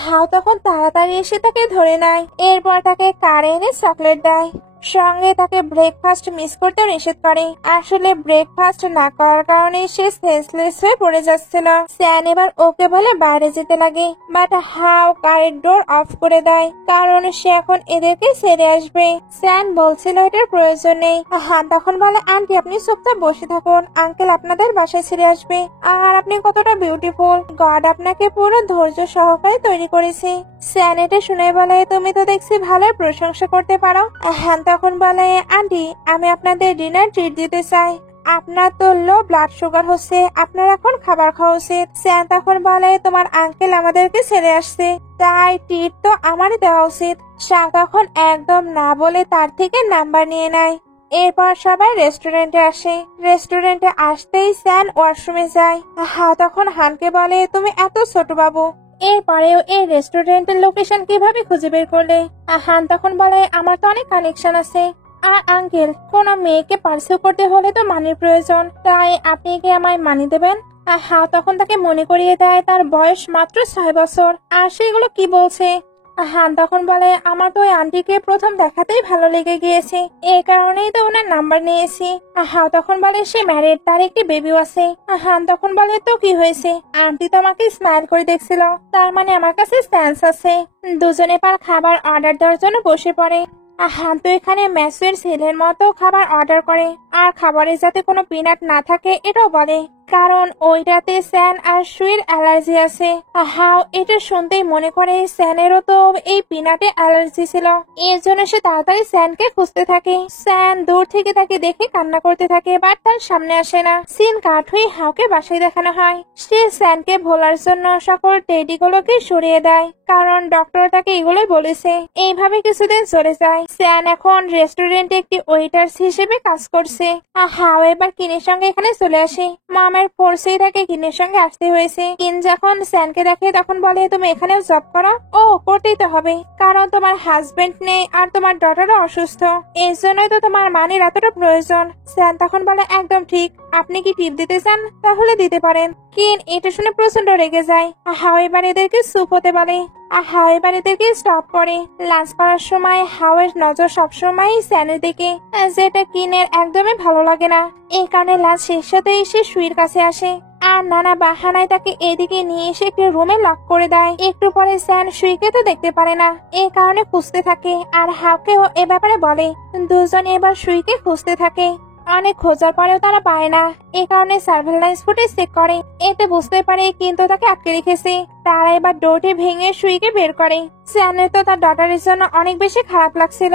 হাও তখন তাড়াতাড়ি এসে তাকে ধরে নেয়। এরপর তাকে কারে এনে চকলেট দেয়, সঙ্গে তাকে ব্রেকফাস্ট মিস করতে নিষেধ করে। আসলে ব্রেকফাস্ট না করার কারণে সে সেন্সলেস হয়ে পড়ে যাচ্ছিল। স্যান এবার ওকে বলে বাইরে যেতে লাগে, বাট হাও কারের ডোর অফ করে দেয়, কারণ সে এখন এদেরকে ছেড়ে আসবে। স্যান বলছিল এটার প্রয়োজন নেই। হান তখন বলে আন্টি আপনি চুপচাপ বসে থাকুন, আঙ্কেল আপনাদের বাসায় ছেড়ে আসবে। আর আপনি কতটা বিউটিফুল, গড আপনাকে পুরো ধৈর্য সহকারে তৈরি করেছে। স্যান এটা শুনে বলে তুমি তো দেখছি ভালোই প্রশংসা করতে পারো। হান তখন বলে আন্টি আমি আপনাদের ডিনার ট্রিট দিতে চাই, আপনার তো লো ব্লাড সুগার হচ্ছে, আপনার এখন খাবার খাওয়া উচিত। স্যান তখন বলে তোমার আঙ্কেল আমাদেরকে ছেড়ে আসছে, তাই ট্রিট তো আমারই দেওয়া উচিত। শাহ তখন একদম না বলে তার থেকে নাম্বার নিয়ে নেয়। এরপর সবাই রেস্টুরেন্টে আসে। রেস্টুরেন্টে আসতেই স্যান ওয়াশরুমে যায়। হা তখন হানকে বলে তুমি এত ছোট বাবু, এরপরেও এই রেস্টুরেন্টের লোকেশন কিভাবে খুঁজে বের করলে? হান তখন বলে আমার তো অনেক কানেকশন আছে। আর আঙ্কেল কোন মেয়েকে পার্সিউ করতে হলে তো মানির প্রয়োজন, তাই আপনি কি আমায় মানি দেবেন? হা তখন তাকে মনে করিয়ে দেয় তার বয়স মাত্র 6 বছর। আর সেগুলো কি বলছে? হান তখন বলে আমার তো ওই আন্টিকে প্রথম দেখাতেই ভালো লেগে গিয়েছে, এই কারণেই তো ওনার নাম্বার নিয়েছি। হাও তখন বলে সে ম্যারিড, তার একটি বেবিও আছে। হান তখন বলে তো কি হয়েছে, আন্টি তো আমাকে স্মাইল করে দেখছিল, তার মানে আমার কাছে চান্স আছে। দুজনে পার খাবার অর্ডার দেওয়ার জন্য বসে পড়ে। হান তো এখানে ম্যাসের ছেলের মতো খাবার অর্ডার করে, আর খাবারে যাতে কোনো পিনাট না থাকে এটাও বলে, কারণ ওইটাতে স্যান আর সুইর অ্যালার্জি আছে। হাও এটা শুনতেই মনে করে স্যানেরও তো এই পিনাটে অ্যালার্জি ছিল, এর জন্য সে তাড়াতাড়ি স্যানকে খুঁজতে থাকে। স্যান দূর থেকে তাকে দেখে কান্না করতে থাকে, বাট তার সামনে আসে না। সিন কাট হয়ে হাওকে বাসায় দেখানো হয়। সে স্যানকে ভোলার জন্য সকল টেডি গুলোকে সরিয়ে দেয়, কারণ ডক্টর তাকে এগুলোই বলেছে। এইভাবে কিছুদিন চলে যায়। স্যান এখন রেস্টুরেন্টে একটি ওয়েটার্স হিসেবে কাজ করছে। হাও এবার কিনের সঙ্গে এখানে চলে আসে। মামের ফোর্সেই তাকে কিনের সঙ্গে আসতে হয়েছে। কিন যখন স্যানকে দেখে তখন বলে তুমি এখানেও জব করো? ও করতেই তো হবে, কারণ তোমার হাজবেন্ড নেই আর তোমার ডটারও অসুস্থ, এই জন্যই তো তোমার মানির এতটা প্রয়োজন। স্যান তখন বলে একদম ঠিক, আপনি কি টিপ দিতে চান তাহলে দিতে পারেন, কিন এটা শুনে প্রচন্ড রেগে যায়। হাও এবার এদেরকে চুপ হতে বলে। হাও এবার এদেরকে স্টপ করে। লাঞ্চ করার সময় হাওয়ের নজর সবসময় স্যানের দিকে, যেটা কিনের একদমই ভালো লাগে না। এই কারণে লাঞ্চ শেষ হতে এসে সুইর কাছে আসে আর নানা বাহানায় তাকে এদিকে নিয়ে এসে একটি রুমে লক করে দেয়। একটু পরে স্যান সুইকে তো দেখতে পারে না, এই কারণে খুঁজতে থাকে আর হাওকেও এ ব্যাপারে বলে। দুজনে এবার সুইকে খুঁজতে থাকে। অনেক খোঁজার পরেও তারা পায় না, এ কারণে সার্ভেলান্স ফুটেজ চেক করে। এতে বুঝতে পারে কিন্তু তাকে আটকে রেখেছে। তারা এবার ডোরটি ভেঙে সুইকে বের করে। স্যানের তো তার ডটারের জন্য অনেক বেশি খারাপ লাগছিল।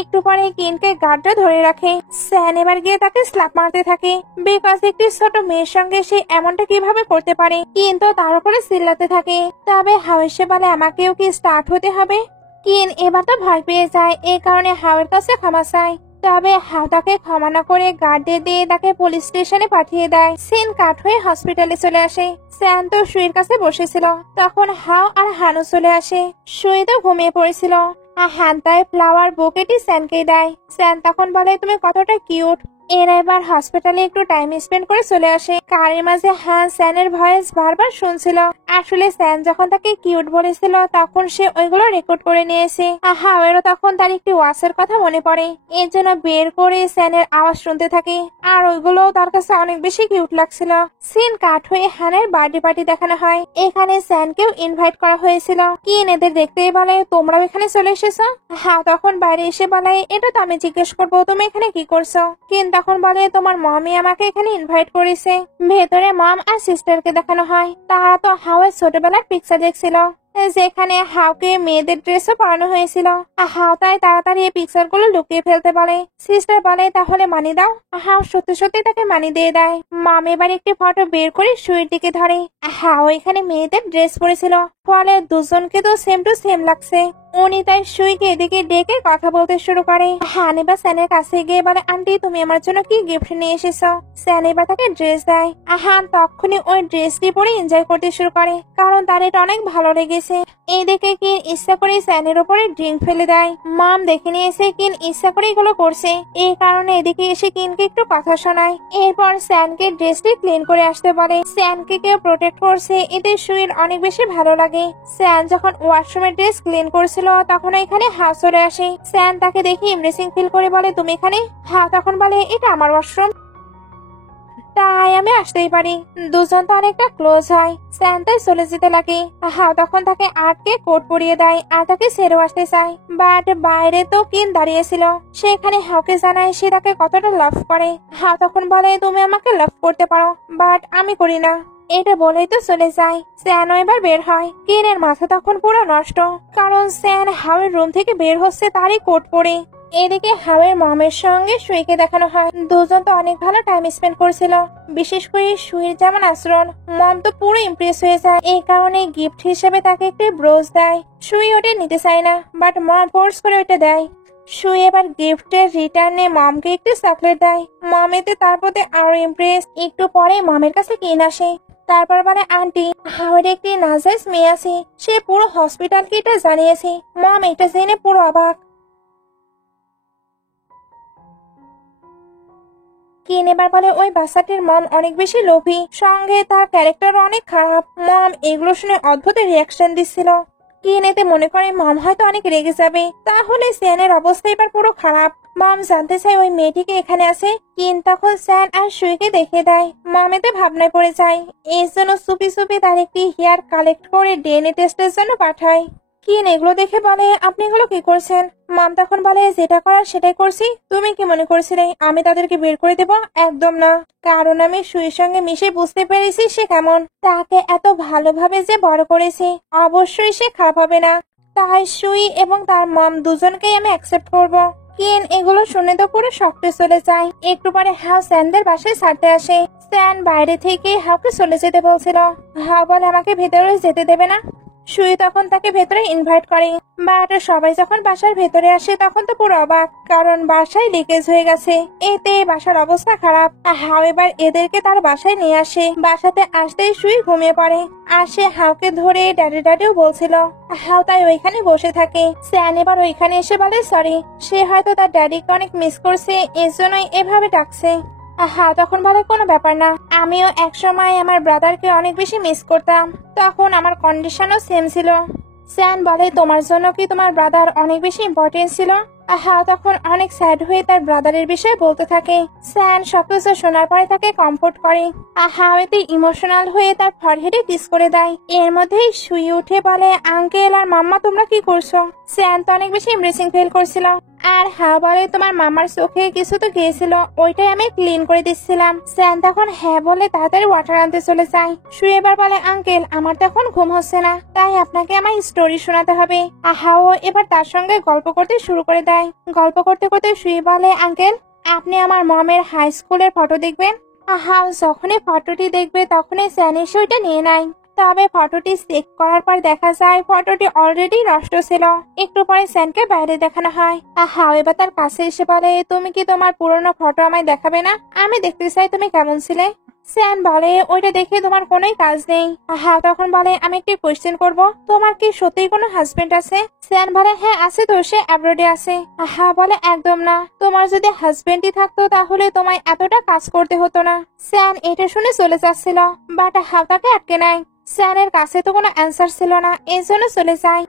একটু পরে কিনকে গার্ডরা ধরে রাখে। স্যান এবার গিয়ে তাকে স্ল্যাপ মারতে থাকে, বিকজ একটি ছোট মেয়ের সঙ্গে সে এমনটা কিভাবে করতে পারে। কিন্তু তার উপরে চিল্লাতে থাকে। তবে হাওয়েসে বলে আমাকেও কি স্টার্ট হতে হবে। কিন এবার তো ভয় পেয়ে যায়, এই কারণে হাওয়ের কাছে ক্ষমা চায়। তবে হাও তাকে ক্ষমা না করে গার্ডে দিয়ে তাকে পুলিশ স্টেশনে পাঠিয়ে দেয়। সিন কাট হয়ে হসপিটালে চলে আসে। স্যান তো সুইর কাছে বসেছিল, তখন হাও আর হানু চলে আসে। সুই তো ঘুমিয়ে পড়েছিল। হান্তায় ফ্লাওয়ার বুকেটি স্যানকে দেয়। স্যান তখন বলে তুমি কতটা কিউট। এরা এবার হসপিটালে একটু টাইম স্পেন্ড করে চলে আসে। কারের মাঝে হান স্যানের ভয়েস বারবার শুনছিল। আসলে স্যান যখন তাকে কিউট বলেছিল তখন সে ওইগুলো রেকর্ড করে নিয়েছে। হাওয়েরও তখন তার একটি ওয়াচের কথা মনে পড়ে, এর জন্য বের করে স্যানের আওয়াজ শুনতে থাকে। আর ওইগুলো তার কাছে অনেক বেশি কিউট লাগছিল। সিন কাট হয়ে হানের বার্থডে পার্টি দেখানো হয়। এখানে স্যানকেও ইনভাইট করা হয়েছিল। কিন এদের দেখতেই বলে তোমরাও এখানে চলে এসেছো। হাও তখন বাইরে এসে বলে এটা তো আমি জিজ্ঞেস করবো তুমি এখানে কি করছো। কিন তখন বলে তোমার মমি আমাকে এখানে ইনভাইট করেছে। ভেতরে মম আর সিস্টারকে দেখানো হয়। তারা তো হাওয়ের ছোটবেলার পিকচার দেখছিল, যেখানে হাওকে মেয়েদের ড্রেসও পরানো হয়েছিল। হাও তাই তাড়াতাড়ি এই পিকচার গুলো লুকিয়ে ফেলতে বলে। সিস্টার বলে তাহলে মানি দাও। হাও সত্যি সত্যি তাকে মানি দিয়ে দেয়। মম এবার একটি ফটো বের করে সুইয়ের দিকে ধরে। হাও এখানে মেয়েদের ড্রেস পরেছিল, ফলে দুজনকে তো সেম টু সেম লাগছে। উনি তাই সুইকে এদিকে ডেকে কথা বলতে শুরু করে। হানি বা স্যানের কাছে গিয়ে বলে আন্টি তুমি আমার জন্য কি গিফট নিয়ে এসেছো। স্যান এবার তাকে ড্রেস দেয়। হান তখনই ওই ড্রেসটি পরে এনজয় করতে শুরু করে, কারণ তার এটা অনেক ভালো লেগেছে। এইদিকে কিন ইচ্ছা করে স্যানের উপরে ড্রিঙ্ক ফেলে দেয়। মম দেখে নিয়েছে কিন ইচ্ছা করে এগুলো করছে, এই কারণে এদিকে এসে কিনকে একটু কথা শোনায়। এরপর স্যানকে ড্রেসটি ক্লিন করে আসতে বলে। স্যানকে কেউ প্রোটেক্ট করছে, এতে সুইর অনেক বেশি ভালো লাগে। স্যান যখন ওয়াশরুমের ড্রেস ক্লিন করছিল তখন এখানে হাও চলে আসে। স্যান তাকে দেখে এমব্রেসিং ফিল করে বলে তুমি এখানে। হাও তখন বলে এটা আমার ওয়াশরুম, তাই আমি আসতেই পারি। দুজন তো অনেকটা ক্লোজ হয়। স্যান তাই চলে যেতে লাগে। হাও তখন তাকে আটকে কোট পরিয়ে দেয় আর তাকে ছেড়ে আসতে চায়, বাট বাইরে তো কিন দাঁড়িয়েছিল। সেখানে হাওকে জানায় সে তাকে কতটা লাভ করে। হাও তখন বলে তুমি আমাকে লাভ করতে পারো, বাট আমি করি না। এটা বলেই তো চলে যায়। স্যানও এবার বের হয়। কিনের মাথা তখন পুরো নষ্ট, কারণ স্যান হাওয়ের রুম থেকে বের হচ্ছে তারই কোট পরে। এদিকে হাওয়ের মমের সঙ্গে সুইকে দেখানো হয়। দুজন তো অনেক ভালো টাইম স্পেন্ড করেছিল, বিশেষ করে সুইর যেমন আচরণ। মম তো পুরো ইমপ্রেস হয়ে যায়, এই কারণে গিফট হিসেবে তাকে একটি ব্রোচ দেয়। সুই ওটা নিতে চায় না, বাট মম ফোর্স করে ওটা দেয়। সুই এবার গিফটের রিটার্নে মমকে একটি চকলেট দেয়। মম এতে তার প্রতি আরো ইমপ্রেস। একটু পরে মমের কাছে কিন আসে। তারপর বলে আন্টি হাওয়ার একটি নাজাইজ মেয়ে আছে, সে পুরো হসপিটালকে এটা জানিয়েছে। মম এটা জেনে পুরো অবাক। কিন এবার বলে ওই বাচ্চাটির মম অনেক বেশি লোভী, সঙ্গে তার ক্যারেক্টার অনেক খারাপ। মম এগুলো শুনে অদ্ভুত রিয়াকশন দিচ্ছিল। কিন এতে মনে করে মম হয়তো অনেক রেগে যাবে, তাহলে স্যানের অবস্থা এবার পুরো খারাপ। মম জানতে চায় ওই মেয়েটিকে এখানে আছে। কিন তখন স্যান আর সুইকে দেখে দেয়। মম এতে ভাবনায় পড়ে যায়, এর জন্য চুপি চুপি তার একটি হেয়ার কালেক্ট করে ডিএনএ টেস্টের জন্য পাঠায়। কিন এগুলো দেখে বলে আপনি এগুলো কি করছেন। মম তখন বলে যেটা করার সেটাই করছি। তুমি কি মনে করছিলে আমি তাদেরকে বের করে দেব? একদম না, কারণ আমি সুইর সঙ্গে মিশে বুঝতে পেরেছি সে কেমন। তাকে এত ভালোভাবে যে বড় করেছে, অবশ্যই সে খারাপ হবে না। তাই সুই এবং তার মম দুজনকেই আমি অ্যাকসেপ্ট করব। কিন এগুলো শুনে তো পুরো শক্টে চলে যায়। একটু পরে হাও স্যানদের বাসায় ছাড়তে আসে। স্যান বাইরে থেকে হাওকে চলে যেতে বলছিল। হাও বলে আমাকে ভেতরে যেতে দেবে না। সুই তখন তাকে ভেতরে ইনভাইট করে, বাট সবাই যখন বাসার ভেতরে আসে তখন তো পুরো অবাক, কারণ বাসায় লিকেজ হয়ে গেছে। এতে বাসার অবস্থা খারাপ। হাও এবার এদেরকে তার বাসায় নিয়ে আসে। বাসাতে আসতেই সুই ঘুমিয়ে পড়ে, আর সে হাওকে ধরে ড্যাডি ড্যাডিও বলছিল। হাও তাই ওইখানে বসে থাকে। স্যান এবার ওইখানে এসে বলে সরি, সে হয়তো তার ড্যাডিকে অনেক মিস করছে, এর জন্যই এভাবে ডাকছে। হ্যাঁ তখন বলে কোনো ব্যাপার না, আমিও একসময় আমার ব্রাদারকে অনেক বেশি মিস করতাম, তখন আমার কন্ডিশনও সেম ছিল। স্যান বলে তোমার জন্য কি তোমার ব্রাদার অনেক বেশি ইম্পর্টেন্ট ছিল? হ্যাঁ তখন অনেক স্যাড হয়ে তার ব্রাদারের বিষয়ে বলতে থাকে। স্যান সবকিছু শোনার পরে তাকে কমফোর্ট করে। হ্যাঁ এতে ইমোশনাল হয়ে তার ফরহেডে কিস করে দেয়। এর মধ্যেই শুয়ে উঠে বলে আঙ্কেল আর মাম্মা তোমরা কি করছো? স্যান তো অনেক বেশি এমব্রেসিং ফিল করছিল। আর হ্যাঁ বলে তোমার মামার চোখে কিছু তো গিয়েছিল, ওইটাই আমি ক্লিন করে দিচ্ছিলাম। স্যান তখন হ্যাঁ বলে তাড়াতাড়ি ওয়াটার আনতে চলে যায়। শুয়ে এবার বলে আঙ্কেল আমার তো এখন ঘুম হচ্ছে না, তাই আপনাকে আমার স্টোরি শোনাতে হবে। ও এবার তার সঙ্গে গল্প করতে শুরু করে দেয়। গল্প করতে করতে শুয়ে বলে আঙ্কেল আপনি আমার মমের হাই স্কুলের ফটো দেখবেন। যখনই ফটোটি দেখবে তখনই স্যানের সইটা নিয়ে নেয়। তবে ফটোটি চেক করার পর দেখা যায় ফটোটি অলরেডি নষ্ট ছিল। একটু পরে স্যানকে বাইরে দেখানো হয়। এবার তার কাছে এসে বলে তুমি কি তোমার পুরনো ফটো আমায় দেখাবে না? আমি দেখতে চাই তুমি কেমন ছিলে। স্যান বলে ওইটা দেখে তোমার কোনোই কাজ নেই। তখন বলে আমি একটি কোয়েশ্চেন করব, তোমার কি সত্যিই কোনো হাজবেন্ড আছে? স্যান বলে হ্যাঁ আছে তো, সে অ্যাব্রোডে আছে। বলে একদম না, তোমার যদি হাজবেন্ডই থাকতো তাহলে তোমায় এতটা কাজ করতে হতো না। স্যান এটা শুনে চলে যাচ্ছিল, বাট তাকে আটকে নেয়। স্যানের কাছে তো কোনো অ্যান্সার ছিল না, এই জন্য চলে যায়।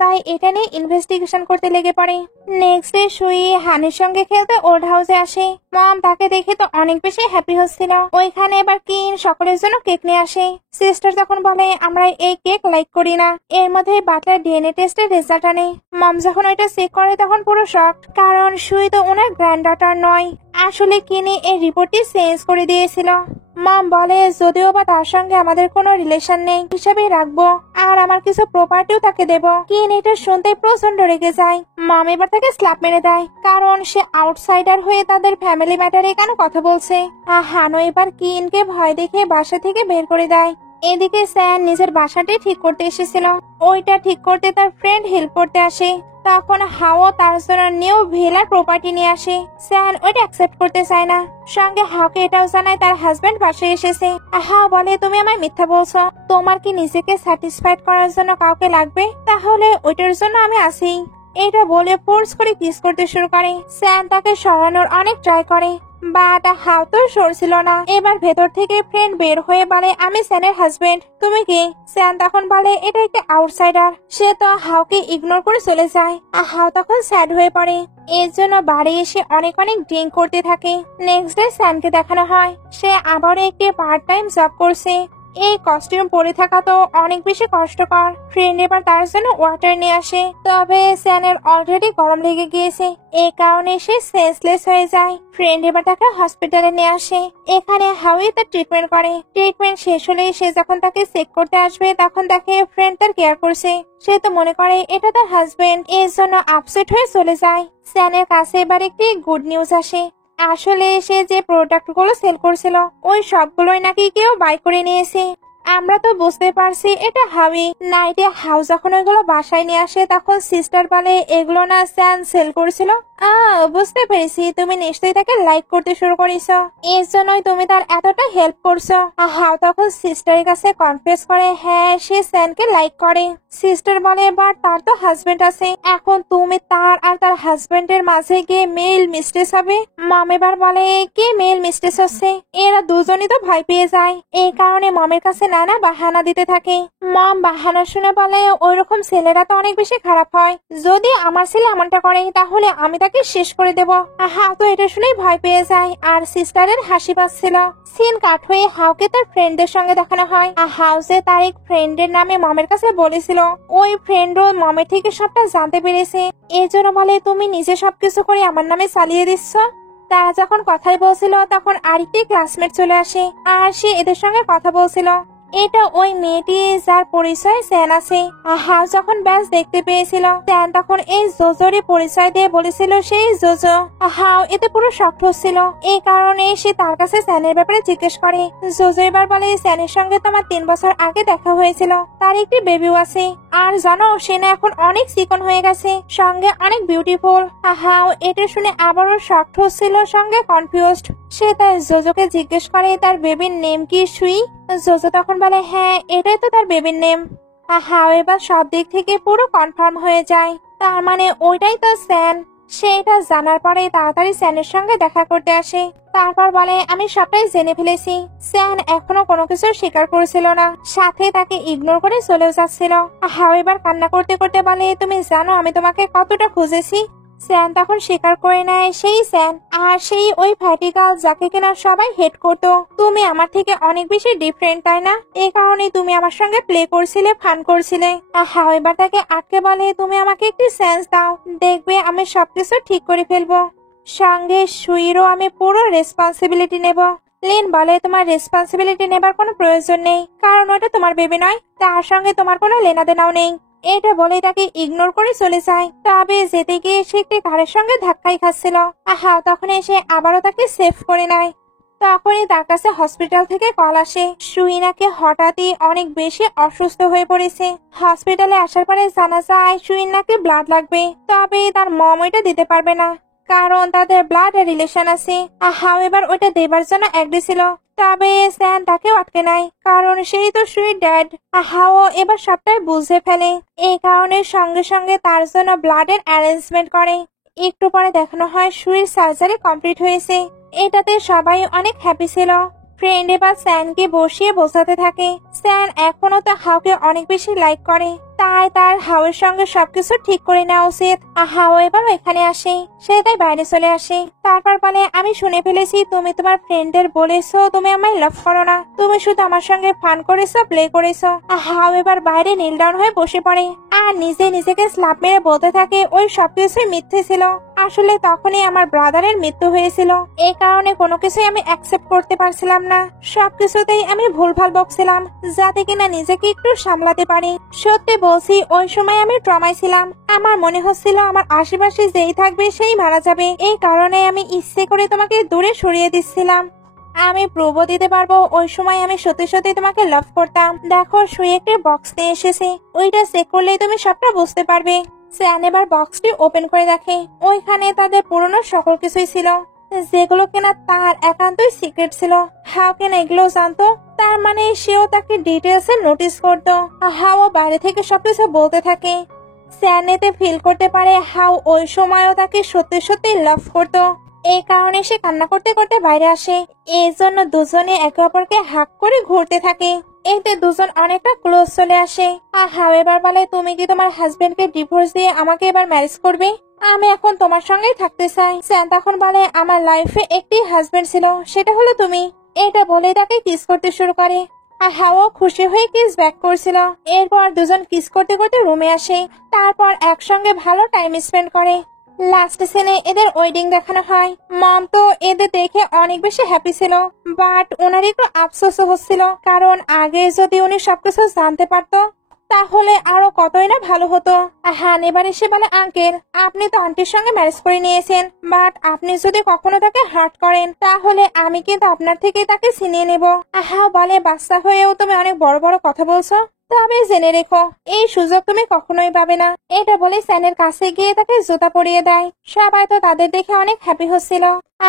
তাই এটা নিয়ে ইনভেস্টিগেশন করতে লেগে পড়ে। নেক্সট ডে শুয়ে হানির সঙ্গে খেলতে ওল্ড হাউসে আসে। মম তাকে দেখে তো অনেক বেশি হ্যাপি হচ্ছিল। ওইখানে এবার কিন সকলের জন্য কেক নিয়ে আসে। সিস্টার যখন বলে আমরা এই কেক লাইক করি না। এর মধ্যে বাটলার ডিএনএ টেস্টের রেজাল্ট আনে। মম যখন ওইটা চেক করে তখন পুরো শক, কারণ শুয়ে তো ওনার গ্র্যান্ড ডটার নয়, আসলে কিনে এই রিপোর্টটি চেঞ্জ করে দিয়েছিল। মম বলে যদিও বা তার সঙ্গে আমাদের কোনো রিলেশন নেই হিসাবে রাখবো, আর আমার কিছু প্রপার্টিও তাকে দেব। কিন এটা শুনতে প্রচন্ড রেগে যায়। মম এবার তাকে স্ল্যাপ মেরে দেয়, কারণ সে আউটসাইডার হয়ে তাদের ফ্যামিলি ম্যাটারে কেন কথা বলছে। হানো এবার কিনকে ভয় দেখে বাসা থেকে বের করে দেয়। এদিকে স্যান নিজের বাসাটি ঠিক করতে এসেছিল, ওইটা ঠিক করতে তার ফ্রেন্ড হেল্প করতে আসে। তখন হাও তার জন্য নিউ ভিলার প্রপার্টি নিয়ে আসে। স্যান ওইটা অ্যাকসেপ্ট করতে চায় না। সঙ্গে হাওকে এটাও জানায় তার হাজবেন্ড বাসায় এসেছে। হাও বলে তুমি আমায় মিথ্যা বলছো, তোমার কি নিজেকে স্যাটিসফাইড করার জন্য কাউকে লাগবে? তাহলে ওইটার জন্য আমি আছি। এটা বলে ফোর্স করে কিস করতে শুরু করে। স্যান তাকে সরানোর অনেক ট্রাই করে, বাট হাও তো সরছিল না। এবার ভেতর থেকে ফ্রেন্ড বের হয়ে বলে আমি স্যানের হাজবেন্ড, তুমি কে? স্যান তখন বলে এটা একটা আউটসাইডার। সে তো হাওকে ইগনোর করে চলে যায়। হাও তখন স্যাড হয়ে পড়ে। এর জন্য বাড়ি এসে অনেক ড্রিঙ্ক করতে থাকে। নেক্সট ডে স্যানকে দেখানো হয় সে আবারও একটি পার্ট টাইম জব করছে। এই কস্টিউম পরে থাকা তো অনেক বেশি কষ্টকর। ফ্রেন্ড এবার তার জন্য ওয়াটার নিয়ে আসে, তবে স্যানের অলরেডি গরম লেগে গিয়েছে, এই কারণে সে সেন্সলেস হয়ে যায়। ফ্রেন্ড এবার তাকে হসপিটালে নিয়ে আসে। এখানে হাওয়ে তার ট্রিটমেন্ট করে। ট্রিটমেন্ট শেষ হলে সে যখন তাকে চেক করতে আসবে তখন দেখে ফ্রেন্ড তার কেয়ার করছে। সে তো মনে করে এটা তার হাজবেন্ড, এর জন্য আপসেট হয়ে চলে যায়। স্যানের কাছে এবার একটি গুড নিউজ আসে। আসলে সে যে প্রোডাক্ট গুলো সেল করছিল ওই সবগুলোই নাকি কেউ বাই করে নিয়েছে। আমরা তো বুঝতে পারছি এটা হাওই। নাইটে হাউ যখন ওইগুলো বাসায় নিয়ে আসে তখন সিস্টার বলে এগুলো না স্যান সেল করছিল। বুঝতে পেরেছি, তুমি নিশ্চয়ই তাকে লাইক করতে শুরু করেছো, এর জন্যই তুমি তার এতটা হেল্প করছো। হাউ তখন সিস্টারের কাছে কনফেস করে হ্যাঁ সে স্যানকে লাইক করে। সিস্টার বলে বাট তার তো হাজবেন্ড আছে, এখন তুমি তার আর তার হাজবেন্ডের মাঝে গিয়ে মেল মিস্টেস হবে। মম এবার বলে কে মেল মিস্টেস হচ্ছে? এরা দুজনই তো ভয় পেয়ে যায়, এই কারণে মমের কাছে নানা বাহানা দিতে থাকে। মম বাহানা শুনে বলে ওইরকম ছেলেরা তো অনেক বেশি খারাপ হয়, যদি আমার ছেলে এমনটা করে তাহলে আমি তাকে শেষ করে দেব। হাউ তো এটা শুনেই ভয় পেয়ে যায়, আর সিস্টারের হাসি পাচ্ছিল। সিন কাট হয়ে হাউকে তার ফ্রেন্ডদের সঙ্গে দেখানো হয়। হাউসে তার এক ফ্রেন্ডের নামে মমের কাছে বলেছিল, ওই ফ্রেন্ডও মমের থেকে সবটা জানতে পেরেছে, এই জন্য বলে তুমি নিজে সবকিছু করে আমার নামে চালিয়ে দিচ্ছ। তারা যখন কথাই বলছিল তখন আরেকটি ক্লাসমেট চলে আসে, আর সে এদের সঙ্গে কথা বলছিল। এটা ওই মেয়েটি যার পরিচয় স্যান আছে। হাউ যখন ব্যাস দেখতে পেয়েছিল স্যান তখন এই জোজোরই পরিচয় দিয়ে বলেছিল সেই জোজো। হাউ এতে পুরো শক্ত হচ্ছিল, এই কারণে সে তার কাছে স্যানের ব্যাপারে জিজ্ঞেস করে। জোজো এবার বলে স্যানের সঙ্গে তোমার 3 বছর আগে দেখা হয়েছিল, তার একটি বেবিও আছে, আর জানো সে না এখন অনেক চিকন হয়ে গেছে, সঙ্গে অনেক বিউটিফুল। হাউ এটা শুনে আবারও শক্ত হচ্ছিল, সঙ্গে কনফিউজড। সে তার জোজোকে জিজ্ঞেস করে তার বেবির নেম কি সুই। জোজো তখন বলে হ্যাঁ এটাই তো তার বেবির নেম। হাও এবার সব দিক থেকে পুরো কনফার্ম হয়ে যায়, তার মানে ওইটাই তো স্যান। সেটা জানার পরে তাড়াতাড়ি স্যানের সঙ্গে দেখা করতে আসে। তারপর বলে আমি সবটাই জেনে ফেলেছি। স্যান এখনো কোনো কিছু স্বীকার করেছিল না, সাথে তাকে ইগনোর করে চলেও যাচ্ছিল। হাও এবার কান্না করতে করতে বলে তুমি জানো আমি তোমাকে কতটা খুঁজেছি। স্যান তখন স্বীকার করে নেয় সেই স্যান আর সেই ওই ভার্টিকাল যাকে কিনা সবাই হেট করতো। তুমি আমার থেকে অনেক বেশি ডিফারেন্ট তাই না? এই কারণে তুমি আমার সঙ্গে প্লে করছিলে, ফান করছিলে। হাও এবার তাকে আটকে বলে তুমি আমাকে একটি সেন্স দাও, দেখবে আমি সবকিছু ঠিক করে ফেলবো। সঙ্গে সুইরও আমি পুরো রেসপন্সিবিলিটি নেব। লিন বলে তোমার রেসপন্সিবিলিটি নেবার কোনো প্রয়োজন নেই, কারণ ওটা তোমার বেবি নয়, তার সঙ্গে তোমার কোনো লেনাদেনাও নেই। এটা বলে তাকে ইগনোর করে চলে যায়। তবে যেতে গিয়ে সে একটি গাড়ির সঙ্গে ধাক্কাই খাচ্ছিল। তখন এসে আবারও তাকে সেভ করে নেয়। তখনই তার কাছে হসপিটাল থেকে কল আসে সুইনাকে হঠাৎই অনেক বেশি অসুস্থ হয়ে পড়েছে। হসপিটালে আসার পরে জানা যায় সুইনাকে ব্লাড লাগবে, তবে তার মম ওইটা দিতে পারবে না, কারণ তাদের ব্লাড রিলেশন আছে। হাও এবার ওইটা দেবার জন্য এগ্রি ছিল, তবে স্যান তাকে আটকে নেয়, কারণ সেই তো সুইট ড্যাড। হাও এবার সবটাই বুঝে ফেলে, এই কারণে সঙ্গে সঙ্গে তার জন্য ব্লাডের অ্যারেঞ্জমেন্ট করে। একটু পরে দেখানো হয় সুইর সার্জারি কমপ্লিট হয়েছে। এটাতে সবাই অনেক হ্যাপি ছিল। ফ্রেন্ড এবার স্যানকে বসিয়ে বোঝাতে থাকে স্যান এখনো তো হাওকে অনেক বেশি লাইক করে, তাই তার হাওয়ের সঙ্গে সবকিছু ঠিক করে নেওয়া উচিত। হাও এবার এখানে আসে, সে তাই বাইরে চলে আসে। তারপর বলে আমি শুনে ফেলেছি তুমি তোমার ফ্রেন্ডের বলেছো তুমি আমায় লাভ করো না, তুমি শুধু আমার সঙ্গে ফান করেছো, প্লে করেছো। হাও এবার বাইরে নীল ডাউন হয়ে বসে পড়ে আর নিজে নিজেকে স্ল্যাপ মেরে বলতে থাকে ওই সবকিছুই মিথ্যে ছিল, আসলে তখনই আমার ব্রাদারের মৃত্যু হয়েছিল, এই কারণে কোনো কিছুই আমি অ্যাকসেপ্ট করতে পারছিলাম না, সবকিছুতেই আমি ভুলভাল বকছিলাম যাতে কিনা নিজেকে একটু সামলাতে পারি। সত্যি বলছি ওই সময় আমি ট্রমায় ছিলাম, আমার মনে হচ্ছিল আমার আশেপাশে যেই থাকবে সেই মারা যাবে, এই কারণে আমি ইচ্ছে করে তোমাকে দূরে সরিয়ে দিচ্ছিলাম। আমি প্রুভ দিতে পারবো ওই সময় আমি সত্যি সত্যি তোমাকে লাভ করতাম। দেখো শুয়ে একটা বক্স নিয়ে এসেছে, ওইটা চেক করলেই তুমি সবটা বুঝতে পারবে। স্যান এবার বক্সটি ওপেন করে দেখে ওইখানে তাদের পুরনো সকল কিছুই ছিল, যেগুলো কিনা তার একান্তই সিক্রেট ছিল। হাও কিনা এগুলো জানতো, তার মানে সেও তাকে ডিটেলস এ নোটিস করতো। হাও বাইরে থেকে সবকিছু বলতে থাকে। স্যান এতে ফিল করতে পারে হাও ওই সময়ও তাকে সত্যি সত্যি লাভ করতো, এই কারণে সে কান্না করতে করতে বাইরে আসে। এই জন্য দুজনে একে অপরকে হাক করে ঘুরতে থাকে, এতে দুজন অনেকটা ক্লোজ চলে আসে। হাও এবার বলে তুমি কি তোমার হাজবেন্ডকে ডিভোর্স দিয়ে আমাকে এবার ম্যারেজ করবে? আমি এখন তোমার সঙ্গেই থাকতে চাই। স্যান তখন বলে আমার লাইফে একটি হাজবেন্ড ছিল, সেটা হলো তুমি। এটা বলে তাকে কিস করতে শুরু করে। হাও খুশি হয়ে কিস ব্যাক করছিল। এরপর দুজন কিস করতে করতে রুমে আসে, তারপর একসঙ্গে ভালো টাইম স্পেন্ড করে। লাস্ট সিনে এদের ওয়েডিং দেখানো হয়। মম তো এদের দেখে অনেক বেশি হ্যাপি ছিল, বাট ওনার একটু আফসোসও হচ্ছিল, কারণ আগে যদি উনি সবকিছু জানতে পারতো তাহলে আরো কতই না ভালো হতো। হান এবার এসে বলে আঙ্কেল আপনি তো আন্টির সঙ্গে ম্যারেজ করে নিয়েছেন, বাট আপনি যদি কখনো তাকে হার্ট করেন তাহলে আমি কিন্তু আপনার থেকে তাকে ছিনিয়ে নেব। হাও বলে বাচ্চা হয়েও তুমি অনেক বড় বড় কথা বলছো, তবে জেনে রেখো এই সুযোগ তুমি কখনোই পাবে না। এটা বলে স্যানের কাছে গিয়ে তাকে জুতা পরিয়ে দেয়। সবাই তো তাদের দেখে অনেক হ্যাপি হচ্ছিল।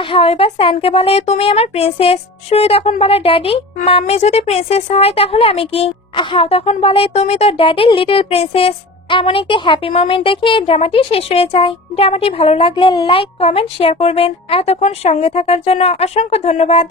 হাও এবার স্যানকে বলে তুমি আমার প্রিন্সেস। সুই তখন বলে ড্যাডি মাম্মি যদি প্রিন্সেস হয় তাহলে আমি কি? হাও তখন বলে তুমি তো ড্যাডির লিটল প্রিন্সেস। এমন একটি হ্যাপি মোমেন্ট দেখে ড্রামাটি শেষ হয়ে যায়। ড্রামাটি ভালো লাগলে লাইক, কমেন্ট, শেয়ার করবেন। এতক্ষণ সঙ্গে থাকার জন্য অসংখ্য ধন্যবাদ।